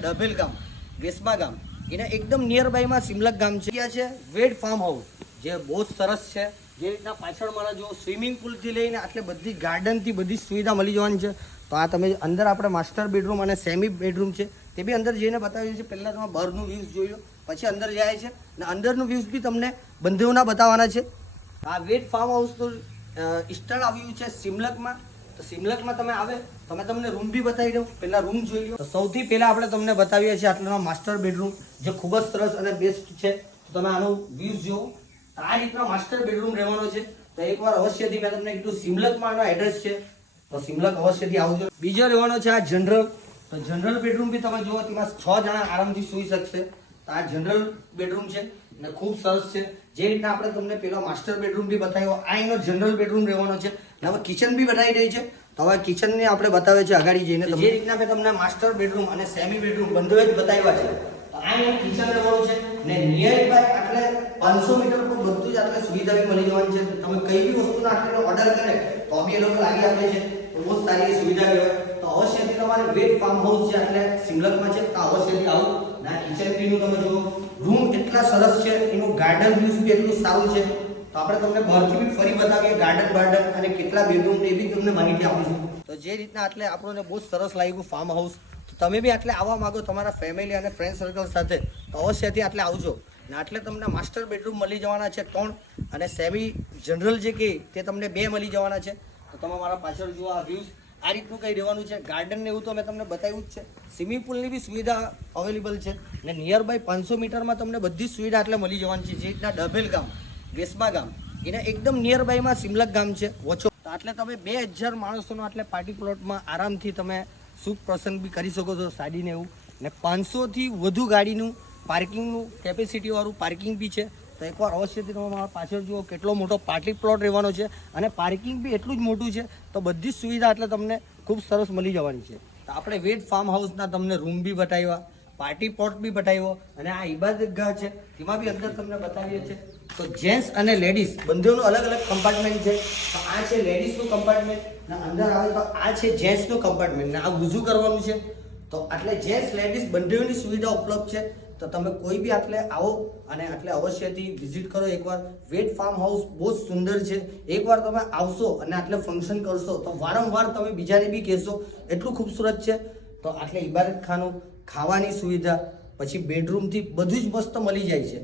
ડભેલ ગામ વેસમા ગામ એના એકદમ નિયર બાયમાં સિમલક ગામ છે વેડ ફાર્મ હાઉસ જે બહુ જ સરસ છે. જે રીતના પાછળ મારા જો સ્વિમિંગ પુલથી લઈને આટલે બધી ગાર્ડનથી બધી સુવિધા મળી જવાની છે. તો આ તમે અંદર આપણે માસ્ટર બેડરૂમ અને સેમી બેડરૂમ છે તે બી અંદર જઈને બતાવ્યું છે. પહેલાં તમે બહારનું વ્યૂઝ જોઈ લો, પછી અંદર જાય છે અને અંદરનું વ્યૂઝ બી તમને બંધુઓના બતાવવાના છે. આ વેડ ફાર્મ હાઉસનું સ્થળ આવ્યું છે સિમલકમાં. તો સિમલકમાં તમે આવે તમે તમને રૂમ બી બતાવી દઉં. પહેલાં રૂમ જોઈ લો. તો સૌથી પહેલાં આપણે તમને બતાવીએ છીએ આટલાનો માસ્ટર બેડરૂમ જે ખૂબ જ સરસ અને બેસ્ટ છે. તો તમે આનું વ્યૂઝ જુઓ. આ રીતના માસ્ટર બેડરૂમ રહેવાનો છે. તો એકવાર અવશ્યથી મેં તમને કીધું સિમલકમાં આનો એડ્રેસ છે, તો સિમલક અવશ્યથી આવજો. બીજો રહેવાનો છે આ જનરલ. તો જનરલ બેડરૂમ બી તમે જુઓ, તેમાં 6 જણા આરામથી સૂઈ શકશે. તો આ જનરલ બેડરૂમ છે અને ખૂબ સરસ છે. જે રીતના આપણે તમને પેલો માસ્ટર બેડરૂમ બી બતાવ્યો, આ એનો જનરલ બેડરૂમ રહેવાનો છે. અને હવે કિચન બી બનાવી રહી છે. તો હવે કિચનને આપણે બતાવે છે આગળ જઈને. જે રીતના મેં તમને માસ્ટર બેડરૂમ અને સેમી બેડરૂમ બંને જ બતાવ્યા છે. તો આ એનું કિચન રહેવાનું છે ને નિયર બાય એટલે 500 મીટર પર બધું જ આપણે સુવિધા બી મળી જવાની છે. તમે કઈ બી વસ્તુનો આટલો ઓર્ડર કરે તો બી એ લોકો લાગી આપે છે. તો બહુ સારી સુવિધા કહેવાય. તો અવશ્યથી તમારે વેડ ફાર્મ હાઉસ છે એટલે સિમલકમાં છે, તો અવશ્યથી આવો. ના કિચન બીનું તમે જુઓ, રૂમ એટલા સરસ છે, એનું ગાર્ડન વ્યૂઝ બી એટલું સારું છે. તો આપણે તમને બહારથી બી ફરી બતાવીએ ગાર્ડન અને કેટલા બેડરૂમ એ બી તમને માહિતી આપીશું. તો જે રીતના એટલે આપણને બહુ સરસ લાગ્યું ફાર્મ હાઉસ. તો તમે બી આટલે આવવા માંગો તમારા ફેમિલી અને ફ્રેન્ડ સર્કલ સાથે તો અવશ્યથી આટલે આવજો. ને આટલે તમને માસ્ટર બેડરૂમ મળી જવાના છે 3 અને સેમી જનરલ જે કે તે તમને 2 મળી જવાના છે. તો તમે મારા પાછળ જુઓ આ વ્યૂઝ આ રીતનું કંઈ રહેવાનું છે. ગાર્ડન ને એવું તો મેં તમને બતાવ્યું જ છે. સ્વિમિંગ પુલની બી સુવિધા અવેલેબલ છે ને નિયર બાય 500 મીટરમાં તમને બધી જ સુવિધા એટલે મળી જવાની છે. જે રીતના ડભેલ ગામ વેસમા ગામ એના એકદમ નિયર બાયમાં સિમલક ગામ છે વોચો. તો આટલે તમે 2000 માણસોનો આટલે પાર્ટી પ્લોટમાં આરામથી તમે શુભ પ્રસંગ બી કરી શકો છો સાડીને એવું. ને 500થી વધુ ગાડીનું પાર્કિંગનું કેપેસિટીવાળું પાર્કિંગ બી છે. તો એકવાર અવશ્યથી તમે મારા પાછળ જુઓ કેટલો મોટો પાર્ટી પ્લોટ રહેવાનો છે અને પાર્કિંગ બી એટલું જ મોટું છે. તો બધી જ સુવિધા એટલે તમને ખૂબ સરસ મળી જવાની છે. તો આપણે વેડ ફાર્મ હાઉસના તમને રૂમ બી બતાવ્યા, પાર્ટી પ્લોટ બી બતાવ્યો અને આ ઇબાદતગાહ છે તેમાં બી અંદર તમને બતાવીએ છીએ. તો જેન્ટ્સ અને લેડીઝ બંનેનું અલગ અલગ કમ્પાર્ટમેન્ટ છે. તો આ છે લેડીઝનું કમ્પાર્ટમેન્ટ ને અંદર આવે તો આ છે જેન્ટ્સનું કમ્પાર્ટમેન્ટ ને આ વૂઝુ કરવાનું છે. તો આટલે જેન્ટ્સ લેડીઝ બંનેની સુવિધા ઉપલબ્ધ છે. તો તમે કોઈ બી આટલે આવો અને આટલે અવશ્યથી વિઝિટ કરો એકવાર. વેડ ફાર્મ હાઉસ બહુ જ સુંદર છે. એકવાર તમે આવશો અને આટલે ફંક્શન કરશો તો વારંવાર તમે બીજાને બી કહેશો એટલું ખૂબસૂરત છે. તો આટલે ઇબાદત ખાનું, ખાવાની સુવિધા, પછી બેડરૂમથી બધું જ મસ્ત મળી જાય છે.